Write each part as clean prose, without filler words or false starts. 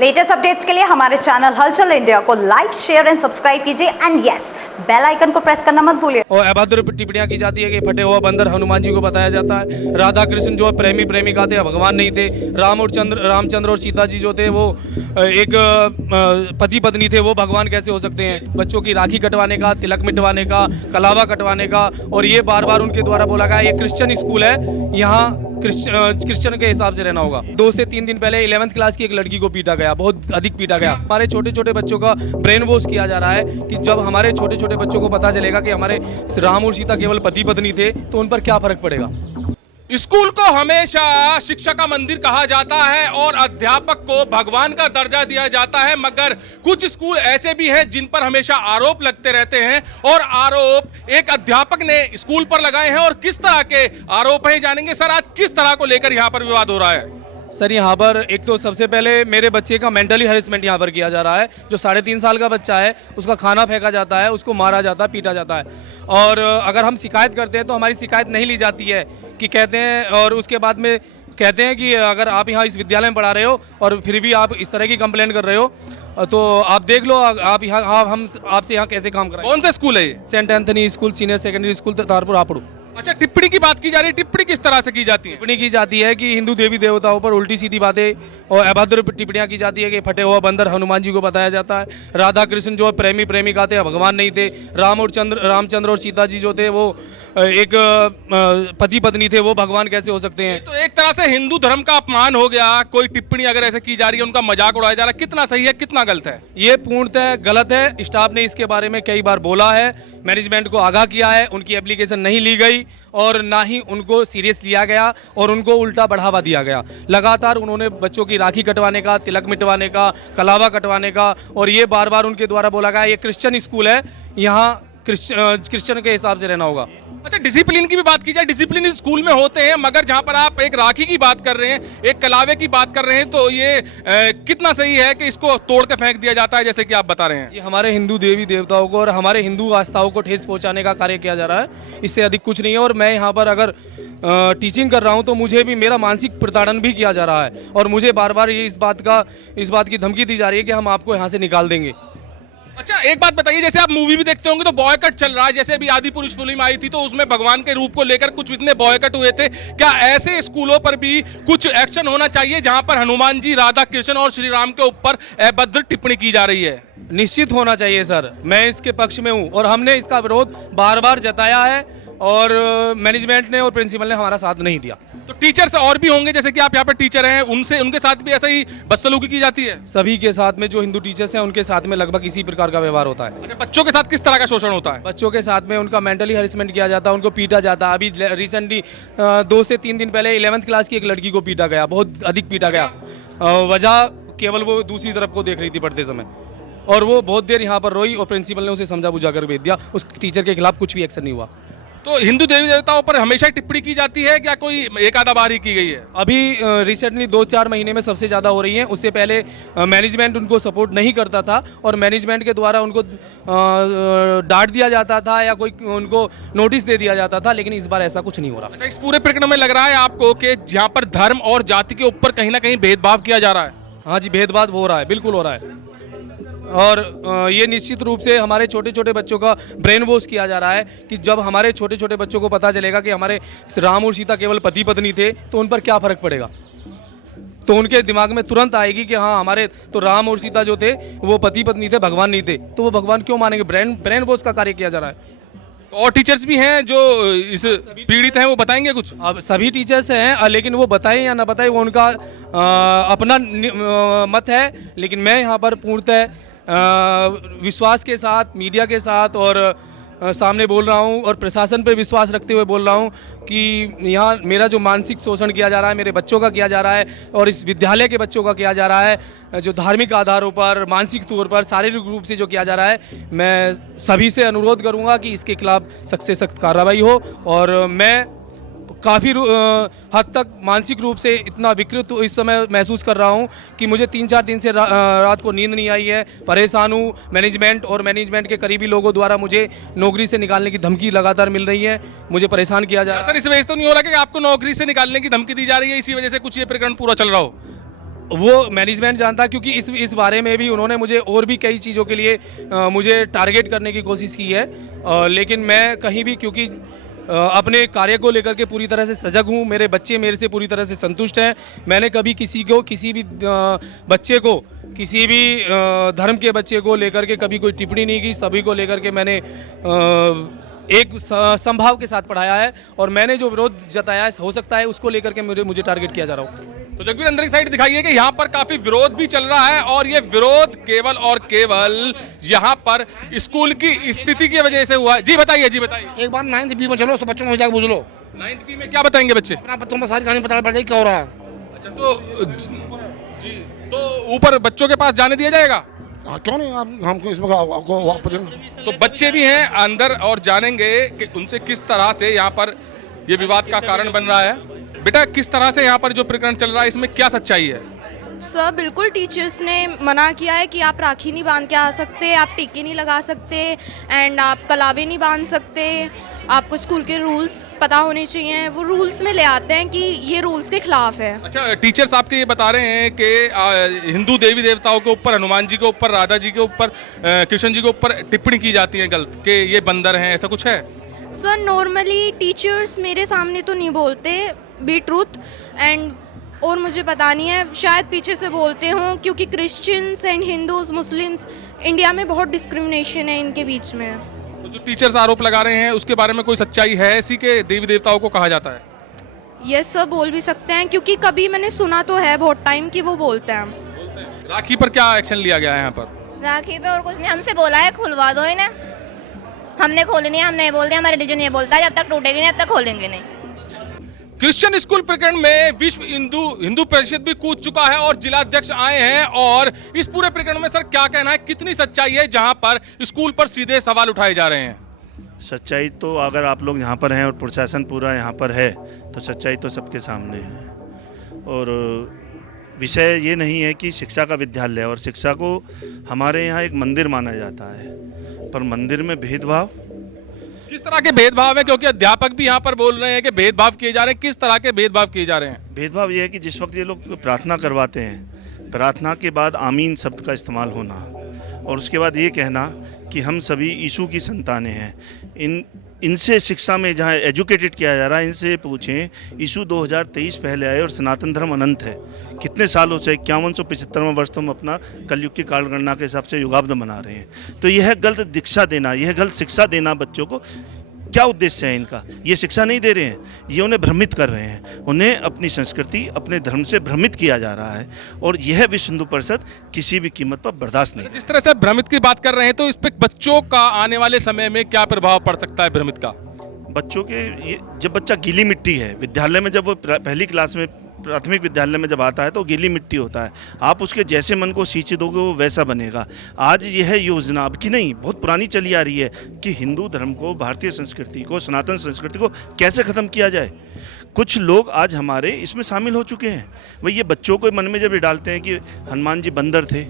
Latest updates के लिए हमारे चैनल हलचल इंडिया को लाइक, शेयर एंड सब्सक्राइब कीजिए एंड यस, बेल आइकन को प्रेस करना मत भूलिए। और अभद्र टिप्पणियां की जाती है कि फटे हुआ बंदर हनुमान जी को बताया जाता है। राधा कृष्ण जो प्रेमी प्रेमिका थे, भगवान नहीं थे। रामचंद्र और सीता जी जो थे वो एक पति पत्नी थे, वो भगवान कैसे हो सकते हैं। बच्चों की राखी कटवाने का, तिलक मिटवाने का, कलावा कटवाने का, और ये बार बार उनके द्वारा बोला गया ये क्रिश्चियन स्कूल है, यहाँ क्रिश्चियन के हिसाब से रहना होगा। 2 से 3 दिन पहले 11th क्लास की एक लड़की को पीटा गया, बहुत अधिक पीटा गया। हमारे छोटे छोटे बच्चों का ब्रेन वॉश किया जा रहा है कि जब हमारे छोटे छोटे बच्चों को पता चलेगा कि हमारे राम और सीता केवल पति पत्नी थे तो उन पर क्या फर्क पड़ेगा। स्कूल को हमेशा शिक्षा का मंदिर कहा जाता है और अध्यापक को भगवान का दर्जा दिया जाता है, मगर कुछ स्कूल ऐसे भी हैं जिन पर हमेशा आरोप लगते रहते हैं और आरोप एक अध्यापक ने स्कूल पर लगाए हैं। और किस तरह के आरोप हैं जानेंगे। सर, आज किस तरह को लेकर यहाँ पर विवाद हो रहा है? सर, यहाँ पर एक तो सबसे पहले मेरे बच्चे का मेंटली हैरेसमेंट यहाँ पर किया जा रहा है। जो 3.5 साल का बच्चा है उसका खाना फेंका जाता है, उसको मारा जाता है, पीटा जाता है। और अगर हम शिकायत करते हैं तो हमारी शिकायत नहीं ली जाती है कि कहते हैं, और उसके बाद में कहते हैं कि अगर आप यहाँ इस विद्यालय में पढ़ा रहे हो और फिर भी आप इस तरह की कंप्लेंट कर रहे हो तो आप देख लो आप यहाँ हम आपसे यहाँ कैसे काम कराएं। कौन सा स्कूल है ये? Saint Anthony school senior secondary school Tarpur आपड़ू। अच्छा, टिप्पणी की बात की जा रही है। टिप्पणी किस तरह से की जाती है? टिप्पणी की जाती है कि हिंदू देवी देवताओं पर उल्टी सीधी बातें और अभद्र टिप्पणियां की जाती है कि फटे हुआ बंदर हनुमान जी को बताया जाता है। राधा कृष्ण जो प्रेमी प्रेमिका थे, भगवान नहीं थे। रामचंद्र और सीता जी जो थे वो एक पति पत्नी थे, वो भगवान कैसे हो सकते हैं। तो एक तरह से हिंदू धर्म का अपमान हो गया। कोई टिप्पणी अगर ऐसे की जा रही है, उनका मजाक उड़ाया जा रहा है, कितना सही है कितना गलत है? ये पूर्णतः गलत है। स्टाफ ने इसके बारे में कई बार बोला है, मैनेजमेंट को आगाह किया है, उनकी एप्लीकेशन नहीं ली गई और ना ही उनको सीरियस लिया गया और उनको उल्टा बढ़ावा दिया गया। लगातार उन्होंने बच्चों की राखी कटवाने का, तिलक मिटवाने का, कलावा कटवाने का, और ये बार बार उनके द्वारा बोला गया ये क्रिश्चियन स्कूल है, यहाँ क्रिश्चियन के हिसाब से रहना होगा। अच्छा, डिसिप्लिन की भी बात की जाए, डिसिप्लिन स्कूल में होते हैं, मगर जहां पर आप एक राखी की बात कर रहे हैं, एक कलावे की बात कर रहे हैं, तो ये कितना सही है कि इसको तोड़ के फेंक दिया जाता है जैसे कि आप बता रहे हैं? ये हमारे हिंदू देवी देवताओं को और हमारे हिंदू आस्थाओं को ठेस पहुंचाने का कार्य किया जा रहा है, इससे अधिक कुछ नहीं है। और मैं यहाँ पर अगर टीचिंग कर रहा हूँ तो मुझे भी मेरा मानसिक प्रताड़न भी किया जा रहा है और मुझे बार बार ये इस बात की धमकी दी जा रही है कि हम आपको यहाँ से निकाल देंगे। अच्छा, एक बात बताइए, जैसे आप मूवी भी देखते होंगे तो बॉयकट चल रहा है। जैसे अभी आदि पुरुष फिल्म आई थी तो उसमें भगवान के रूप को लेकर कुछ इतने बॉयकट हुए थे। क्या ऐसे स्कूलों पर भी कुछ एक्शन होना चाहिए जहां पर हनुमान जी, राधा कृष्ण और श्री राम के ऊपर अभद्र टिप्पणी की जा रही है? निश्चित होना चाहिए सर, मैं इसके पक्ष में हूँ और हमने इसका विरोध बार बार जताया है और मैनेजमेंट ने और प्रिंसिपल ने हमारा साथ नहीं दिया। तो टीचर्स और भी होंगे, जैसे कि आप यहाँ पर टीचर हैं, उनके साथ भी ऐसा ही बदसलूकी की जाती है? सभी के साथ में, जो हिंदू टीचर्स हैं उनके साथ में लगभग इसी प्रकार का व्यवहार होता है। अच्छा, बच्चों के साथ किस तरह का शोषण होता है? बच्चों के साथ में उनका मेंटली हैरेसमेंट किया जाता है, उनको पीटा जाता है। अभी रिसेंटली 2 से 3 दिन पहले 11th क्लास की एक लड़की को पीटा गया, बहुत अधिक पीटा गया। वजह केवल वो दूसरी तरफ को देख रही थी पढ़ते समय और वो बहुत देर यहाँ पर रोई और प्रिंसिपल ने उसे समझा बुझा कर भेज दिया। उस टीचर के खिलाफ कुछ भी एक्शन नहीं हुआ। तो हिंदू देवी देवताओं पर हमेशा टिप्पणी की जाती है, क्या कोई एक आधा बार ही की गई है? अभी रिसेंटली 2-4 महीने में सबसे ज़्यादा हो रही है। उससे पहले मैनेजमेंट उनको सपोर्ट नहीं करता था और मैनेजमेंट के द्वारा उनको डांट दिया जाता था या कोई उनको नोटिस दे दिया जाता था, लेकिन इस बार ऐसा कुछ नहीं हो रहा। अच्छा, इस पूरे प्रकरण में लग रहा है आपको कि जहाँ पर धर्म और जाति के ऊपर कहीं ना कहीं भेदभाव किया जा रहा है? हाँ जी, भेदभाव हो रहा है, बिल्कुल हो रहा है। और ये निश्चित रूप से हमारे छोटे छोटे बच्चों का ब्रेन वॉश किया जा रहा है कि जब हमारे छोटे छोटे बच्चों को पता चलेगा कि हमारे राम और सीता केवल पति पत्नी थे तो उन पर क्या फ़र्क पड़ेगा। तो उनके दिमाग में तुरंत आएगी कि हाँ, हमारे तो राम और सीता जो थे वो पति पत्नी थे, भगवान नहीं थे, तो वो भगवान क्यों मानेंगे। ब्रेन वॉश का कार्य किया जा रहा है। और टीचर्स भी हैं जो इस पीड़ित हैं, वो बताएंगे कुछ? अब सभी टीचर्स हैं, लेकिन वो बताएं या ना बताएं वो उनका अपना मत है, लेकिन मैं यहाँ पर पूर्णतः विश्वास के साथ, मीडिया के साथ और सामने बोल रहा हूँ और प्रशासन पे विश्वास रखते हुए बोल रहा हूँ कि यहाँ मेरा जो मानसिक शोषण किया जा रहा है, मेरे बच्चों का किया जा रहा है और इस विद्यालय के बच्चों का किया जा रहा है, जो धार्मिक आधारों पर, मानसिक तौर पर, शारीरिक रूप से जो किया जा रहा है, मैं सभी से अनुरोध करूँगा कि इसके खिलाफ सख्त से सख्त कार्रवाई हो। और मैं काफ़ी हद तक मानसिक रूप से इतना विकृत इस समय महसूस कर रहा हूँ कि मुझे 3-4 दिन से रात को नींद नहीं आई है, परेशान हूँ। मैनेजमेंट के करीबी लोगों द्वारा मुझे नौकरी से निकालने की धमकी लगातार मिल रही है, मुझे परेशान किया जा रहा है। सर, इस वजह से तो नहीं हो रहा कि आपको नौकरी से निकालने की धमकी दी जा रही है, इसी वजह से कुछ ये प्रकरण पूरा चल रहा हो? वो मैनेजमेंट जानता है, क्योंकि इस बारे में भी उन्होंने मुझे और भी कई चीज़ों के लिए मुझे टारगेट करने की कोशिश की है, लेकिन मैं कहीं भी, क्योंकि अपने कार्य को लेकर के पूरी तरह से सजग हूँ, मेरे बच्चे मेरे से पूरी तरह से संतुष्ट हैं। मैंने कभी किसी भी बच्चे को, किसी भी धर्म के बच्चे को लेकर के कभी कोई टिप्पणी नहीं की। सभी को लेकर के मैंने एक संभाव के साथ पढ़ाया है, और मैंने जो विरोध जताया है, हो सकता है उसको लेकर के मुझे टारगेट किया जा रहा हो। तो जगवीर अंदर की साइड दिखाइए कि यहाँ पर काफी विरोध भी चल रहा है, और ये विरोध केवल और केवल यहाँ पर स्कूल की स्थिति की वजह से हुआ है। जी बताइए, जी बताइए। एक बार 9th B में चलो, सब बच्चों को जाकर पूछ लो। 9th B में क्या बताएंगे बच्चे? अपना बच्चों में सारी कहानी पता पड़ जाएगी क्या हो रहा है। अच्छा, जी, तो ऊपर बच्चों के पास जाने दिया जाएगा? हाँ, क्यों नहीं, आप हमको इसमें आपको तो बच्चे भी हैं अंदर और जानेंगे कि उनसे किस तरह से यहाँ पर ये विवाद का कारण बन रहा है। बेटा, किस तरह से यहाँ पर जो प्रकरण चल रहा है, इसमें क्या सच्चाई है? सर बिल्कुल, टीचर्स ने मना किया है कि आप राखी नहीं बांध के आ सकते, आप टीके नहीं लगा सकते, एंड आप कलावे नहीं बांध सकते, आपको स्कूल के रूल्स पता होने चाहिए। वो रूल्स में ले आते हैं कि ये रूल्स के खिलाफ है। अच्छा, टीचर्स आपके ये बता रहे हैं कि हिंदू देवी देवताओं के ऊपर, हनुमान जी के ऊपर, राधा जी के ऊपर, कृष्ण जी के ऊपर टिप्पणी की जाती है गलत, कि ये बंदर हैं, ऐसा कुछ है? सर नॉर्मली टीचर्स मेरे सामने तो नहीं बोलते बी ट्रूथ, एंड और मुझे पता नहीं है, शायद पीछे से बोलते हों, क्योंकि Christians and Hindus, Muslims, India में बहुत डिस्क्रिमिनेशन है इनके बीच में। तो जो टीचर्स आरोप लगा रहे हैं उसके बारे में कोई सच्चाई है ऐसी के देवी देवताओं को कहा जाता है? यस सर, बोल भी सकते हैं, क्योंकि कभी मैंने सुना तो है बहुत टाइम कि वो बोलते हैं। राखी पर क्या एक्शन लिया गया है यहाँ पर? राखी पे और कुछ नहीं, हमसे बोला है खुलवा दो इन्हें, हमने खोली नहीं, हमने बोल दिया, हमारा रिलीजन ये बोलता है जब तक टूटेगी नहीं तब तक खोलेंगे नहीं। क्रिश्चियन स्कूल प्रकरण में विश्व हिंदू परिषद भी कूद चुका है और जिलाध्यक्ष आए हैं, और इस पूरे प्रकरण में सर क्या कहना है, कितनी सच्चाई है जहां पर स्कूल पर सीधे सवाल उठाए जा रहे हैं? सच्चाई तो अगर आप लोग यहाँ पर हैं और प्रशासन पूरा यहाँ पर है तो सच्चाई तो सबके सामने है। और विषय ये नहीं है कि शिक्षा का विद्यालय, और शिक्षा को हमारे यहाँ एक मंदिर माना जाता है, पर मंदिर में भेदभाव, किस तरह के भेदभाव है? क्योंकि अध्यापक भी यहाँ पर बोल रहे हैं कि भेदभाव किए जा रहे हैं। किस तरह के भेदभाव किए जा रहे हैं? भेदभाव ये है कि जिस वक्त ये लोग प्रार्थना करवाते हैं, प्रार्थना के बाद आमीन शब्द का इस्तेमाल होना, और उसके बाद ये कहना कि हम सभी यीशु की संतानें हैं। इनसे शिक्षा में जहाँ एजुकेटेड किया जा रहा है, इनसे पूछें, यीशु 2023 पहले आए और सनातन धर्म अनंत है। कितने सालों से 5175वां वर्ष तो हम अपना कलयुग की कालगणना के हिसाब से युगाब्द मना रहे हैं। तो यह गलत दीक्षा देना, यह गलत शिक्षा देना बच्चों को, क्या उद्देश्य है इनका? ये शिक्षा नहीं दे रहे हैं, ये उन्हें भ्रमित कर रहे हैं। उन्हें अपनी संस्कृति, अपने धर्म से भ्रमित किया जा रहा है, और यह विश्व हिंदू परिषद किसी भी कीमत पर बर्दाश्त नहीं। जिस तरह से भ्रमित की बात कर रहे हैं, तो इस पे बच्चों का आने वाले समय में क्या प्रभाव पड़ सकता है भ्रमित का? बच्चों के जब बच्चा गीली मिट्टी है, विद्यालय में जब वो पहली क्लास में, प्राथमिक विद्यालय में जब आता है तो गीली मिट्टी होता है। आप उसके जैसे मन को सींच दोगे वो वैसा बनेगा। आज यह योजना अब की नहीं, बहुत पुरानी चली आ रही है कि हिंदू धर्म को, भारतीय संस्कृति को, सनातन संस्कृति को कैसे ख़त्म किया जाए। कुछ लोग आज हमारे इसमें शामिल हो चुके हैं। वही ये बच्चों को मन में जब ये डालते हैं कि हनुमान जी बंदर थे,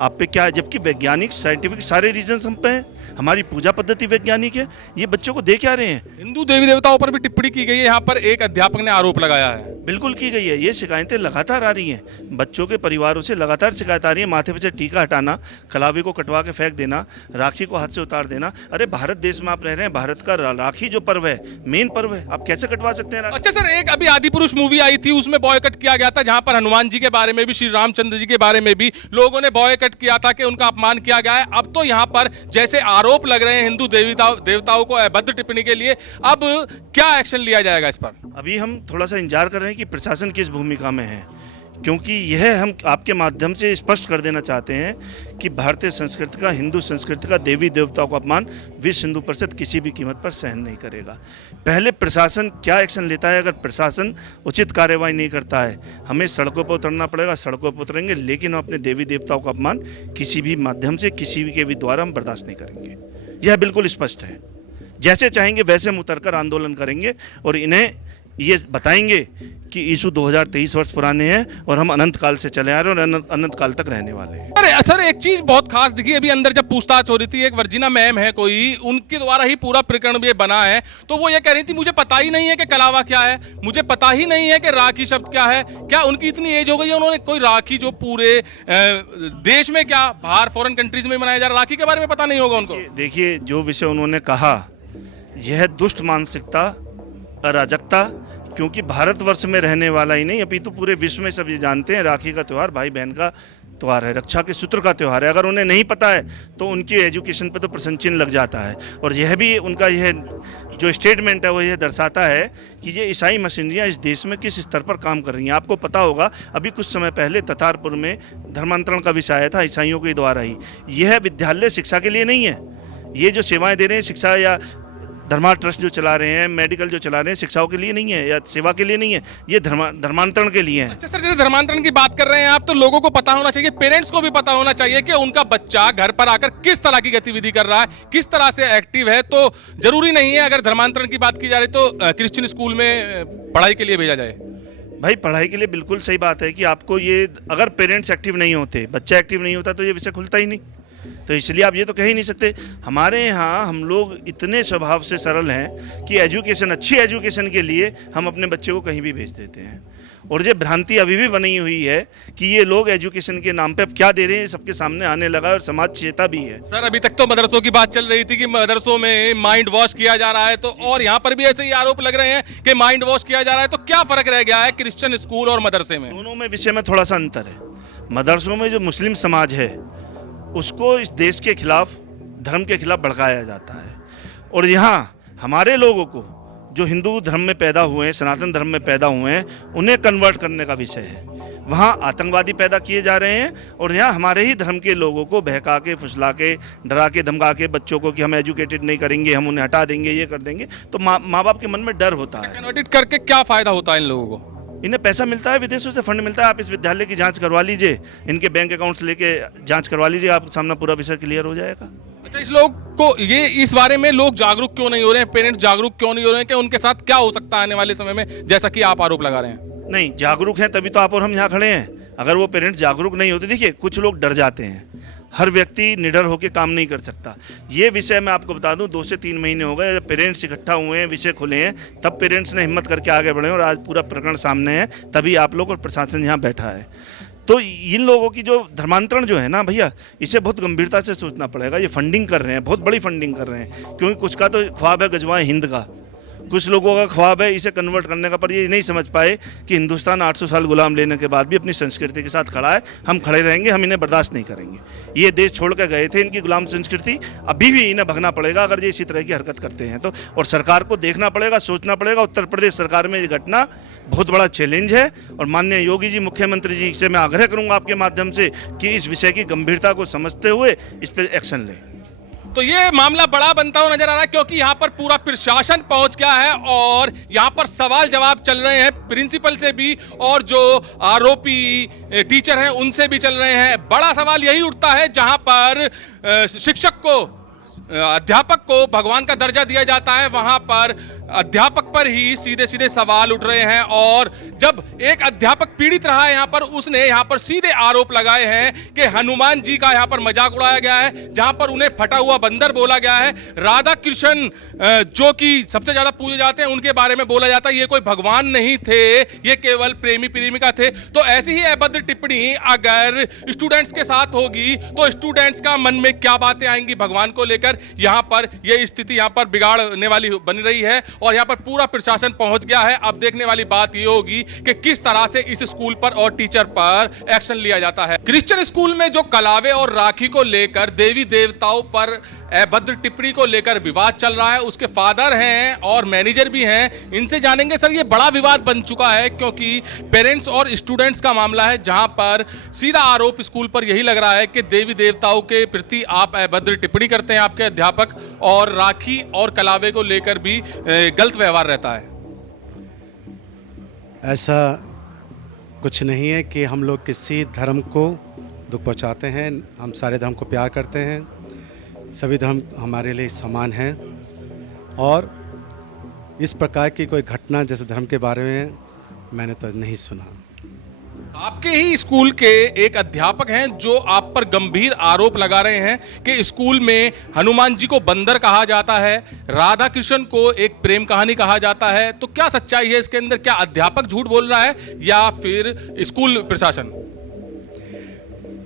आप पे क्या है, जबकि वैज्ञानिक, साइंटिफिक सारे रीजंस हम पे हैं, हमारी पूजा पद्धति वैज्ञानिक है। ये बच्चों को दे क्या रहे हैं? हिंदू देवी देवताओं पर भी टिप्पणी की गई है, यहाँ पर एक अध्यापक ने आरोप लगाया है। बिल्कुल की गई है। ये शिकायतें लगातार आ रही हैं, बच्चों के परिवारों से लगातार शिकायत आ रही है। माथे पे से टीका हटाना, कलावे को कटवा के फेंक देना, राखी को हाथ से उतार देना। अरे भारत देश में आप रह रहे हैं, भारत का राखी जो पर्व है, मेन पर्व है, आप कैसे कटवा सकते हैं? अच्छा सर, एक अभी आदिपुरुष मूवी आई थी, उसमें बॉयकट किया गया था, जहां पर हनुमान जी के बारे में भी, श्री रामचंद्र जी के बारे में भी लोगों ने बॉयकट किया था कि उनका अपमान किया गया है। अब तो यहाँ पर जैसे आरोप लग रहे हैं हिंदू देवताओं को अभद्र टिप्पणी के लिए, अब क्या एक्शन लिया जाएगा इस पर? अभी हम थोड़ा सा इंतजार कर रहे हैं कि प्रशासन किस भूमिका में है, क्योंकि यह हम आपके माध्यम से स्पष्ट कर देना चाहते हैं कि भारतीय संस्कृति का, हिंदू संस्कृति का, देवी देवताओं का अपमान विश्व हिंदू परिषद किसी भी कीमत पर सहन नहीं करेगा। पहले प्रशासन क्या एक्शन लेता है, अगर प्रशासन उचित कार्रवाई नहीं करता है, हमें सड़कों पर उतरना पड़ेगा, सड़कों पर उतरेंगे, लेकिन हम अपने देवी देवताओं का अपमान किसी भी माध्यम से, किसी भी के भी द्वारा हम बर्दाश्त नहीं करेंगे। यह बिल्कुल स्पष्ट है। जैसे चाहेंगे वैसे हम उतरकर आंदोलन करेंगे, और इन्हें ये बताएंगे कि यीशु 2023 वर्ष पुराने हैं और हम अनंत काल से चले आ रहे हैं और अनंत काल तक रहने वाले हैं। अरे सर, एक चीज बहुत खास दिखी अभी अंदर जब पूछताछ हो रही थी, एक वर्जिना मैम है कोई, उनके द्वारा ही पूरा प्रकरण भी बना है। तो वो ये कह रही थी मुझे पता ही नहीं है कि कलावा क्या है, मुझे पता ही नहीं है कि राखी शब्द क्या है। क्या उनकी इतनी एज हो गई है, उन्होंने कोई राखी जो पूरे देश में क्या बाहर फॉरेन कंट्रीज में मनाया जा रहा राखी के बारे में पता नहीं होगा उनको? देखिए, जो विषय उन्होंने कहा यह दुष्ट मानसिकता, अराजकता, क्योंकि भारतवर्ष में रहने वाला ही नहीं अपितु पूरे विश्व में सब ये जानते हैं राखी का त्यौहार भाई बहन का त्यौहार है, रक्षा के सूत्र का त्यौहार है। अगर उन्हें नहीं पता है तो उनकी एजुकेशन पे तो प्रश्न चिन्ह लग जाता है। और यह भी उनका यह जो स्टेटमेंट है वो यह दर्शाता है कि ये ईसाई मशीनरियाँ इस देश में किस स्तर पर काम कर रही हैं। आपको पता होगा अभी कुछ समय पहले ततारपुर में धर्मांतरण का विषय आया था ईसाइयों के द्वारा ही। यह विद्यालय शिक्षा के लिए नहीं है, ये जो सेवाएँ दे रहे हैं शिक्षा या धर्मा ट्रस्ट जो चला रहे हैं, मेडिकल जो चला रहे हैं, शिक्षाओं के लिए नहीं है या सेवा के लिए नहीं है, ये धर्मांतरण के लिए है। अच्छा सर, जैसे धर्मांतरण की बात कर रहे हैं आप, तो लोगों को पता होना चाहिए, पेरेंट्स को भी पता होना चाहिए कि उनका बच्चा घर पर आकर किस तरह की गतिविधि कर रहा है, किस तरह से एक्टिव है। तो जरूरी नहीं है अगर धर्मांतरण की बात की जा रही तो क्रिश्चियन स्कूल में पढ़ाई के लिए भेजा जाए। भाई पढ़ाई के लिए बिल्कुल सही बात है कि आपको ये, अगर पेरेंट्स एक्टिव नहीं होते, बच्चा एक्टिव नहीं होता तो ये विषय खुलता ही नहीं। तो इसलिए आप ये तो कह ही नहीं सकते। हमारे यहाँ हम लोग इतने स्वभाव से सरल हैं कि एजुकेशन, अच्छी एजुकेशन के लिए हम अपने बच्चे को कहीं भी भेज देते हैं। और ये भ्रांति अभी भी बनी हुई है कि ये लोग एजुकेशन के नाम पे अब क्या दे रहे हैं सबके सामने आने लगा और समाज चेता भी है। सर, अभी तक तो मदरसों की बात चल रही थी कि मदरसों में माइंड वॉश किया जा रहा है, तो और यहाँ पर भी ऐसे ही आरोप लग रहे हैं कि माइंड वॉश किया जा रहा है। तो क्या फर्क रह गया है क्रिश्चियन स्कूल और मदरसे में? दोनों में विषय में थोड़ा सा अंतर है। मदरसों में जो मुस्लिम समाज है उसको इस देश के खिलाफ, धर्म के खिलाफ भड़काया जाता है। और यहाँ हमारे लोगों को जो हिंदू धर्म में पैदा हुए हैं, सनातन धर्म में पैदा हुए हैं, उन्हें कन्वर्ट करने का विषय है। वहाँ आतंकवादी पैदा किए जा रहे हैं और यहाँ हमारे ही धर्म के लोगों को बहका के, फुसला के, डरा के, धमका के बच्चों को कि हम एजुकेटेड नहीं करेंगे, हम उन्हें हटा देंगे, ये कर देंगे। तो माँ बाप के मन में डर होता है। कन्वर्टेड करके क्या फायदा होता है इन लोगों को? इन्हें पैसा मिलता है, विदेशों से फंड मिलता है। आप इस विद्यालय की जांच करवा लीजिए, इनके बैंक अकाउंट्स लेके जांच करवा लीजिए, आपके सामने पूरा विषय क्लियर हो जाएगा। अच्छा, इस लोग को ये, इस बारे में लोग जागरूक क्यों नहीं हो रहे हैं, पेरेंट्स जागरूक क्यों नहीं हो रहे हैं कि उनके साथ क्या हो सकता है आने वाले समय में, जैसा कि आप आरोप लगा रहे हैं? नहीं, जागरूक हैं तभी तो आप और हम यहाँ खड़े हैं। अगर वो पेरेंट्स जागरूक नहीं होते, देखिए कुछ लोग डर जाते हैं, हर व्यक्ति निडर होकर काम नहीं कर सकता। ये विषय मैं आपको बता दूं, 2 से 3 महीने हो गए जब पेरेंट्स इकट्ठा हुए हैं, विषय खुले हैं, तब पेरेंट्स ने हिम्मत करके आगे बढ़े और आज पूरा प्रकरण सामने है, तभी आप लोग और प्रशासन यहाँ बैठा है। तो इन लोगों की जो धर्मांतरण जो है ना भैया, इसे बहुत गंभीरता से सोचना पड़ेगा। ये फंडिंग कर रहे हैं, बहुत बड़ी फंडिंग कर रहे हैं, क्योंकि कुछ का तो ख्वाब है गजवाए हिंद का, कुछ लोगों का ख्वाब है इसे कन्वर्ट करने का, पर ये नहीं समझ पाए कि हिंदुस्तान 800 साल गुलाम लेने के बाद भी अपनी संस्कृति के साथ खड़ा है। हम खड़े रहेंगे, हम इन्हें बर्दाश्त नहीं करेंगे। ये देश छोड़ कर गए थे, इनकी गुलाम संस्कृति, अभी भी इन्हें भगना पड़ेगा अगर ये इसी तरह की हरकत करते हैं तो। और सरकार को देखना पड़ेगा, सोचना पड़ेगा। उत्तर प्रदेश सरकार में ये घटना बहुत बड़ा चैलेंज है और माननीय योगी जी, मुख्यमंत्री जी से मैं आग्रह करूँगा आपके माध्यम से कि इस विषय की गंभीरता को समझते हुए इस पर एक्शन लें। तो ये मामला बड़ा बनता हुआ नजर आ रहा है, क्योंकि यहाँ पर पूरा प्रशासन पहुंच गया है और यहाँ पर सवाल जवाब चल रहे हैं प्रिंसिपल से भी और जो आरोपी टीचर हैं उनसे भी चल रहे हैं। बड़ा सवाल यही उठता है जहाँ पर शिक्षक को, अध्यापक को भगवान का दर्जा दिया जाता है, वहां पर अध्यापक पर ही सीधे सीधे सवाल उठ रहे हैं। और जब एक अध्यापक पीड़ित रहा है यहाँ पर, उसने यहाँ पर सीधे आरोप लगाए हैं कि हनुमान जी का यहाँ पर मजाक उड़ाया गया है, जहां पर उन्हें फटा हुआ बंदर बोला गया है। राधा कृष्ण जो कि सबसे ज्यादा पूजे जाते हैं, उनके बारे में बोला जाता है ये कोई भगवान नहीं थे, ये केवल प्रेमी प्रेमिका थे। तो ऐसी ही अभद्र टिप्पणी अगर स्टूडेंट्स के साथ होगी तो स्टूडेंट्स का मन में क्या बातें आएंगी भगवान को लेकर। यहाँ पर यह स्थिति यहाँ पर बिगाड़ने वाली बन रही है और यहाँ पर पूरा प्रशासन पहुंच गया है। अब देखने वाली बात यह होगी कि किस तरह से इस स्कूल पर और टीचर पर एक्शन लिया जाता है। क्रिश्चियन स्कूल में जो कलावे और राखी को लेकर, देवी देवताओं पर अभद्र टिप्पणी को लेकर विवाद चल रहा है, उसके फादर हैं और मैनेजर भी हैं, इनसे जानेंगे सर ये बड़ा विवाद बन चुका है क्योंकि पेरेंट्स और स्टूडेंट्स का मामला है, जहां पर सीधा आरोप स्कूल पर यही लग रहा है कि देवी देवताओं के प्रति आप अभद्र टिप्पणी करते हैं आपके अध्यापक, और राखी और कलावे को लेकर भी गलत व्यवहार रहता है। ऐसा कुछ नहीं है कि हम लोग किसी धर्म को दुख पहुंचाते हैं। हम सारे धर्म को प्यार करते हैं, सभी धर्म हमारे लिए समान हैं और इस प्रकार की कोई घटना जैसे धर्म के बारे में मैंने तो नहीं सुना। आपके ही स्कूल के एक अध्यापक हैं जो आप पर गंभीर आरोप लगा रहे हैं कि स्कूल में हनुमान जी को बंदर कहा जाता है, राधा कृष्ण को एक प्रेम कहानी कहा जाता है। तो क्या सच्चाई है इसके अंदर? क्या अध्यापक झूठ बोल रहा है या फिर स्कूल प्रशासन?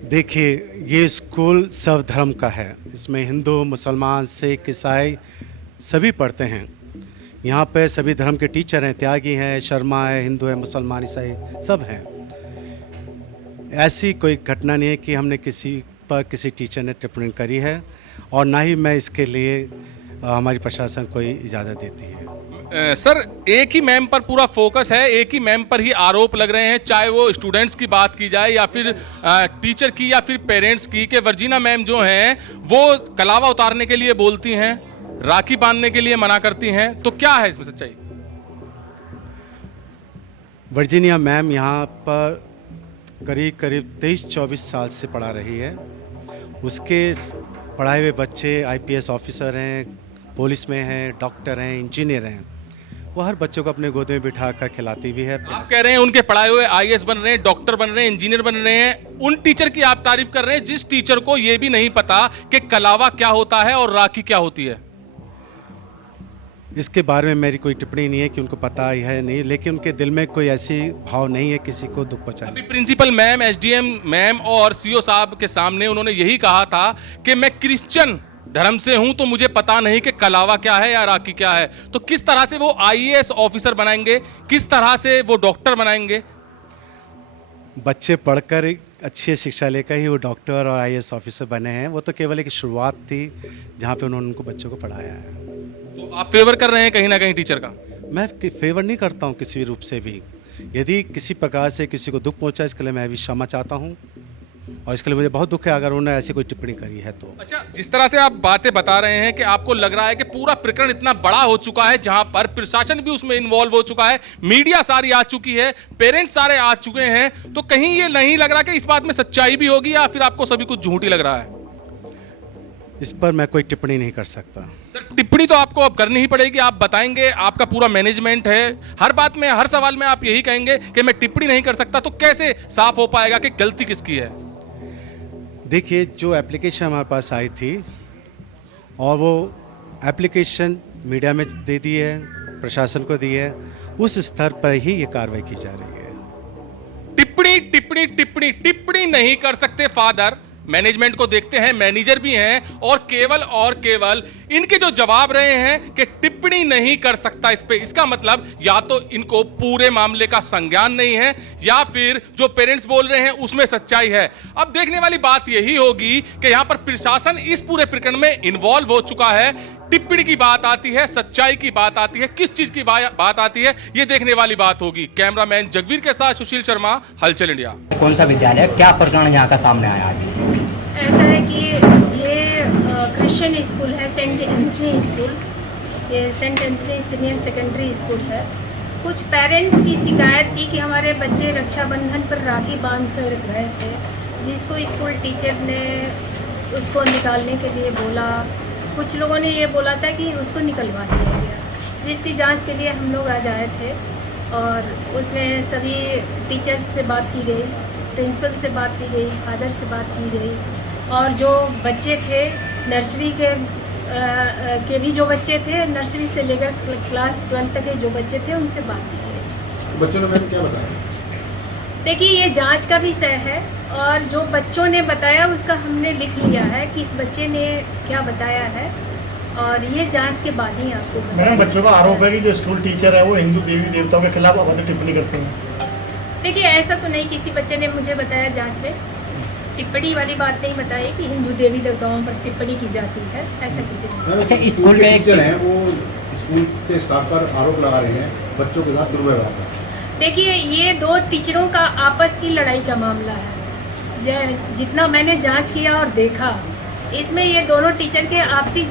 देखिए, ये स्कूल सब धर्म का है। इसमें हिंदू, मुसलमान, सिख, ईसाई सभी पढ़ते हैं। यहाँ पे सभी धर्म के टीचर हैं, त्यागी हैं, शर्मा है, हिंदू है, मुसलमान, ईसाई सब हैं। ऐसी कोई घटना नहीं है कि हमने किसी पर किसी टीचर ने टिप्पणी करी है, और ना ही मैं इसके लिए हमारी प्रशासन कोई इजाज़त देती है। सर, एक ही मैम पर पूरा फोकस है, एक ही मैम पर ही आरोप लग रहे हैं, चाहे वो स्टूडेंट्स की बात की जाए या फिर टीचर की या फिर पेरेंट्स की, कि वर्जीना मैम जो हैं वो कलावा उतारने के लिए बोलती हैं, राखी बांधने के लिए मना करती हैं। तो क्या है इसमें सच्चाई? वर्जीनिया मैम यहाँ पर करीब 23-24 साल से पढ़ा रही है। उसके पढ़ाए हुए बच्चे IPS ऑफिसर हैं, पुलिस में हैं, डॉक्टर हैं, इंजीनियर हैं। वो हर बच्चों को अपने गोद में बिठा कर खिलाती भी है। आप कह रहे हैं उनके पढ़ाए हुए IAS बन रहे हैं, डॉक्टर बन रहे हैं, इंजीनियर बन रहे हैं। उन टीचर की आप तारीफ कर रहे हैं जिस टीचर को ये भी नहीं पता कि कलावा क्या होता है और राखी क्या होती है। इसके बारे में मेरी कोई टिप्पणी नहीं है कि उनको पता ही है नहीं, लेकिन उनके दिल में कोई ऐसी भाव नहीं है किसी को दुख पहुंचाने। अभी प्रिंसिपल मैम, SDM मैम और CO साहब के सामने उन्होंने यही कहा था कि मैं क्रिश्चियन धर्म से हूं तो मुझे पता नहीं कि कलावा क्या है या राखी क्या है। तो किस तरह से वो IAS ऑफिसर बनाएंगे, किस तरह से वो डॉक्टर बनाएंगे? बच्चे पढ़कर अच्छी शिक्षा लेकर ही वो डॉक्टर और IAS ऑफिसर बने हैं। वो तो केवल एक शुरुआत थी जहाँ पे उन्होंने उनको बच्चों को पढ़ाया है। तो आप फेवर कर रहे हैं कहीं ना कहीं टीचर का? मैं फेवर नहीं करता हूँ किसी भी रूप से भी। यदि किसी प्रकार से किसी को दुख पहुँचा, इसके लिए मैं भी क्षमा चाहता हूँ, और इसके लिए मुझे बहुत दुख है अगर उन्होंने ऐसी कोई टिप्पणी करी है तो। अच्छा, जिस तरह से आप बातें बता रहे हैं कि आपको लग रहा है कि पूरा प्रकरण इतना बड़ा हो चुका है जहां पर प्रशासन भी उसमें इन्वॉल्व हो चुका है, मीडिया सारी आ चुकी है, पेरेंट्स सारे आ चुके हैं, तो कहीं ये नहीं लग रहा कि इस बात में सच्चाई भी होगी या फिर आपको सभी कुछ झूठ ही लग रहा है? इस पर मैं कोई टिप्पणी नहीं कर सकता। सर, टिप्पणी तो आपको अब करनी ही पड़ेगी। आप बताएंगे, आपका पूरा मैनेजमेंट है, हर बात में, हर सवाल में आप यही कहेंगे कि मैं टिप्पणी नहीं कर सकता, तो कैसे साफ हो पाएगा कि गलती किसकी है? देखिए, जो एप्लीकेशन हमारे पास आई थी और वो एप्लीकेशन मीडिया में दे दी है, प्रशासन को दी है, उस स्तर पर ही ये कार्रवाई की जा रही है। टिप्पणी टिप्पणी टिप्पणी टिप्पणी नहीं कर सकते फादर। मैनेजमेंट को देखते हैं, मैनेजर भी हैं, और केवल इनके जो जवाब रहे हैं कि टिप्पणी नहीं कर सकता इस पे, इसका मतलब या तो इनको पूरे मामले का संज्ञान नहीं है या फिर जो पेरेंट्स बोल रहे हैं उसमें सच्चाई है। अब देखने वाली बात यही होगी कि यहां पर प्रशासन इस पूरे प्रकरण में इन्वॉल्व हो चुका है। टिप्पणी की बात आती है, सच्चाई की बात आती है, किस चीज की बात आती है, ये देखने वाली बात होगी। कैमरामैन जगवीर के साथ सुशील शर्मा, हलचल इंडिया। कौन सा विद्यालय, क्या प्रकरण यहाँ का सामने आया आज? ऐसा है कि ये क्रिश्चियन स्कूल है, सेंट एंथनी स्कूल। ये Saint Anthony senior secondary school है। कुछ पेरेंट्स की शिकायत थी कि हमारे बच्चे रक्षाबंधन पर राखी बांध कर गए थे, जिसको स्कूल टीचर ने उसको निकालने के लिए बोला। कुछ लोगों ने ये बोला था कि उसको निकलवा दिया गया, जिसकी जांच के लिए हम लोग आज आए थे, और उसमें सभी टीचर्स से बात की गई, प्रिंसिपल से बात की गई, फादर से बात की गई, और जो बच्चे थे नर्सरी के भी जो बच्चे थे, नर्सरी से लेकर क्लास 12 तक के जो बच्चे थे, उनसे बात की गई। बच्चों ने मैम क्या बताया? देखिए, ये जांच का विषय है, और जो बच्चों ने बताया उसका हमने लिख लिया है कि इस बच्चे ने क्या बताया है, और ये जांच के बाद ही आपको बताया। मैडम, बच्चों का आरोप है कि जो स्कूल टीचर है वो हिंदू देवी देवताओं के खिलाफ अभद्र टिप्पणी करते हैं। देखिए, ऐसा तो नहीं किसी बच्चे ने मुझे बताया जांच में, टिप्पणी वाली बात नहीं बताई कि हिंदू देवी देवताओं पर टिप्पणी की जाती है, ऐसा किसी ने। अच्छा, स्कूल के टीचर हैं, वो स्कूल के स्टाफ पर आरोप लगा रहे हैं बच्चों के साथ दुर्व्यवहार का। देखिए, ये दो टीचरों का आपस की लड़ाई का मामला है। जितना मैंने जांच किया और देखा, इसमें ये दोनों टीचर के आपसी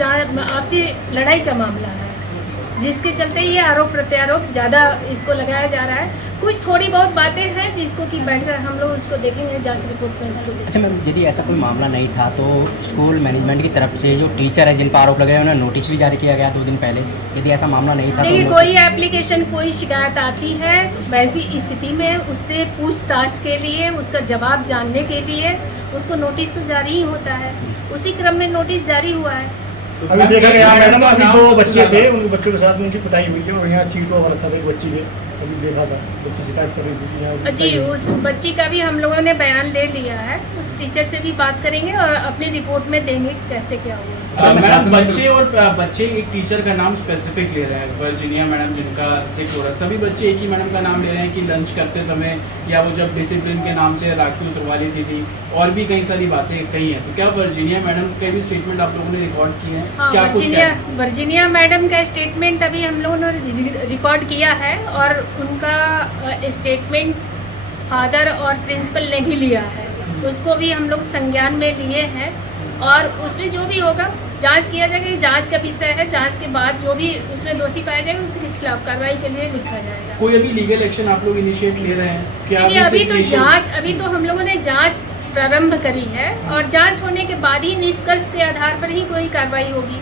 लड़ाई का मामला है। जिसके चलते ये आरोप प्रत्यारोप ज़्यादा इसको लगाया जा रहा है। कुछ थोड़ी बहुत बातें हैं जिसको कि बैठकर हम लोग उसको देखेंगे, जांच रिपोर्ट में उसको देखेंगे। अच्छा मैम, यदि ऐसा कोई मामला नहीं था तो स्कूल मैनेजमेंट की तरफ से जो टीचर है जिन पर आरोप लगे हैं उन्हें नोटिस भी जारी किया गया 2 दिन पहले। यदि ऐसा मामला नहीं था देखिए, तो कोई एप्लीकेशन, कोई शिकायत आती है वैसी स्थिति में उससे पूछताछ के लिए, उसका जवाब जानने के लिए उसको नोटिस तो जारी ही होता है। उसी क्रम में नोटिस जारी हुआ है। अभी देखा गया मैडम, अभी 2 बच्चे थे, उन बच्चों के साथ में उनकी पिटाई हुई थी और यहाँ चीट ओवर रखा था एक बच्ची पे, अभी देखा था बच्ची शिकायत कर रही थी कि यहाँ जी, उस बच्ची का भी हम लोगों ने बयान ले लिया है। उस टीचर से भी बात करेंगे और अपनी रिपोर्ट में देंगे कैसे क्या हुआ। मैडम, बच्चे एक टीचर का नाम स्पेसिफिक ले रहे हैं, वर्जीनिया मैडम जिनका जिक्र हो रहा है, सभी बच्चे एक ही मैडम का नाम ले रहे हैं कि लंच करते समय या वो जब डिसिप्लिन के नाम से राखी उतरवा ली थी और भी कई सारी बातें कही हैं। तो क्या वर्जीनिया मैडम के भी स्टेटमेंट आप लोगों ने रिकॉर्ड किए हैं? हाँ, क्या वर्जीनिया मैडम का स्टेटमेंट अभी हम लोगों ने रिकॉर्ड किया है और उनका स्टेटमेंट फादर और प्रिंसिपल ने भी लिया है, उसको भी हम लोग संज्ञान में लिए हैं और उसमें जो भी होगा जांच किया जाएगा। जांच का विषय है, जांच के बाद जो भी उसमें दोषी पाया जाएगा उसके खिलाफ कार्रवाई के लिए लिखा जाएगा। कोई अभी लीगल एक्शन आप लोग इनिशिएट ले रहे हैं क्या? अभी तो हम लोगों ने जांच प्रारंभ करी है और जांच होने के बाद ही निष्कर्ष के आधार पर ही कोई कार्रवाई होगी।